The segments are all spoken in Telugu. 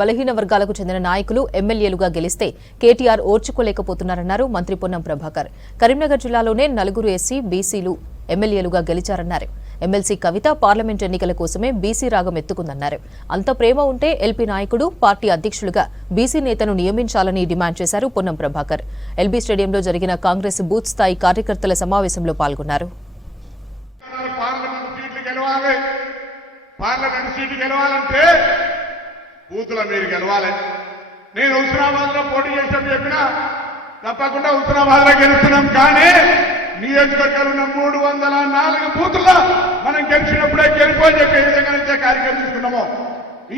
బలహీన వర్గాలకు చెందిన నాయకులు ఎమ్మెల్యేలుగా గెలిస్తే కేటీఆర్ ఓర్చుకోలేకపోతున్నారన్నారు మంత్రి పొన్నం ప్రభాకర్. కరీంనగర్ జిల్లాలోనే 4 ఎస్సీ బీసీలు ఎమ్మెల్యేలుగా గెలిచారన్నారు. ఎమ్మెల్సీ కవిత పార్లమెంట్ ఎన్నికల కోసమే బీసీ రాగం ఎత్తుకుందన్నారు. అంత ప్రేమ ఉంటే ఎల్పీ నాయకుడు పార్టీ అధ్యక్షులుగా బీసీ నేతను నియమించాలని డిమాండ్ చేశారు పొన్నం ప్రభాకర్. ఎల్బీ స్టేడియంలో జరిగిన కాంగ్రెస్ బూత్ స్థాయి కార్యకర్తల సమావేశంలో పాల్గొన్నారు. పార్లమెంట్ సీటు గెలవాలంటే బూతుల మీరు గెలవాలి. నేను హుస్నాబాద్ లో పోటీ చేసినట్టు చెప్పినా తప్పకుండా హుస్నాబాద్ లో గెలుస్తున్నాం. కానీ నియోజకవర్గాలు ఉన్న 304 బూతుల్లో మనం గెలిచినప్పుడే గెలిపోని చెప్పే విధంగా నుంచే కార్యక్రమం తీసుకున్నాము.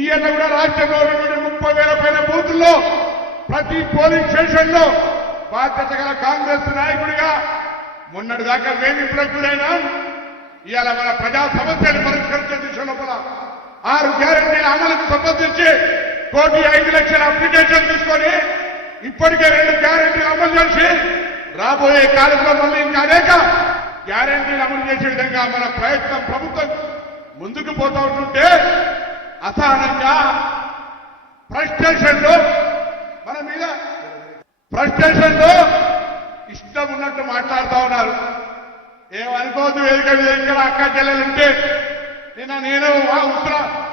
ఈయన కూడా రాష్ట్రంలో 30,000 పైన బూతుల్లో ప్రతి పోలింగ్ స్టేషన్ లో బాధ్యత గల కాంగ్రెస్ నాయకుడిగా మొన్నటి దాకా వేధింపులైనా ఇవాళ మన ప్రజా సమస్యలు పరిష్కరించే దిశలో 6 గ్యారెంటీల అమలుకు సంబంధించి 1,05,00,000 అప్లికేషన్ తీసుకొని ఇప్పటికే 2 గ్యారెంటీలు అమలు చేసి రాబోయే కాలంలో మళ్ళీ ఇంకా అనేక గ్యారెంటీలు అమలు చేసే విధంగా మన ప్రయత్నం ప్రభుత్వం ముందుకు పోతా ఉంటుంటే అసహనంగా ఫ్రస్ట్రేషన్లో మన మీద ఇష్టం ఉన్నట్టు మాట్లాడుతూ ఉన్నారు. ఏమనుకోవద్దు. వేదిక మీద ఇక్కడ అక్క చెల్లెలుంటే నేను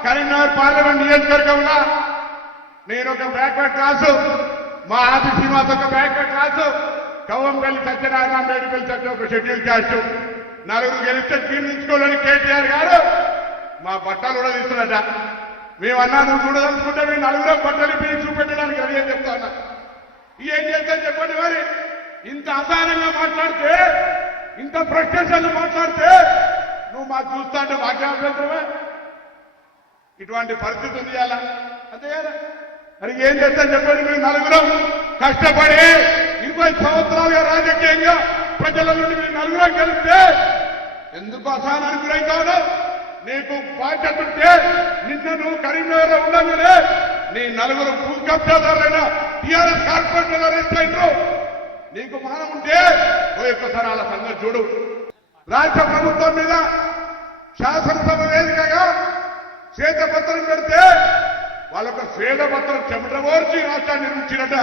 కరీంనగర్ పార్లమెంట్ నియోజకవర్గంలో నేను ఒక బ్యాక్వర్డ్ క్లాసు, మా ఆది శ్రీనివాస్ ఒక బ్యాక్వర్డ్ క్లాసు, కవ్వంపల్లి సత్యనారాయణ మేడిపల్లి సత్య ఒక షెడ్యూల్ క్యాస్ట్. 4 గెలిస్తే తీర్చుకోలేని కేటీఆర్ గారు మా బట్టలు కూడా తీస్తున్నట. మేమన్నా నువ్వు చూడదలుచుకుంటే మేము 4 బట్టలు పిలిచి చూపెట్టడానికి రెడీ అని చెప్తా ఉన్నా. ఏం చేస్తాను చెప్పండి. మరి ఇంత అసహనంగా మాట్లాడితే, ఇంత ఫ్రస్ట్రేషన్లు మాట్లాడితే నువ్వు మాకు చూస్తా అంటే మాకేమవుతుందా? ఇటువంటి పరిస్థితి ఉంది అలా అంతే కదా. మరి ఏం చేస్తాను చెప్పండి. మీరు 4 కష్టపడి 20 సంవత్సరాలుగా రాజకీయంగా ప్రజల నుండి మీరు 4 కలిస్తే ఎందుకు అసహనానికి గురైతావు? నీకు బాధ్యత ఉంటే నిన్న నువ్వు కరీంనగర్ ఉండగానే నీ 4 భూ కబ్జాదారులైన టీఆర్ఎస్ కార్పొరేటర్లు అరెస్ట్ అయినారు. నీకు మానం ఉంటే ఒక్కసారి వాళ్ళ సంగతి చూడు. రాష్ట్ర ప్రభుత్వం మీద శాసనసభ వేదికగా శ్వేతపత్రం పెడితే వాళ్ళొక శ్వేతపత్రం చెమట ఓర్చి రాష్ట్రాన్ని నిర్మించినట్ట.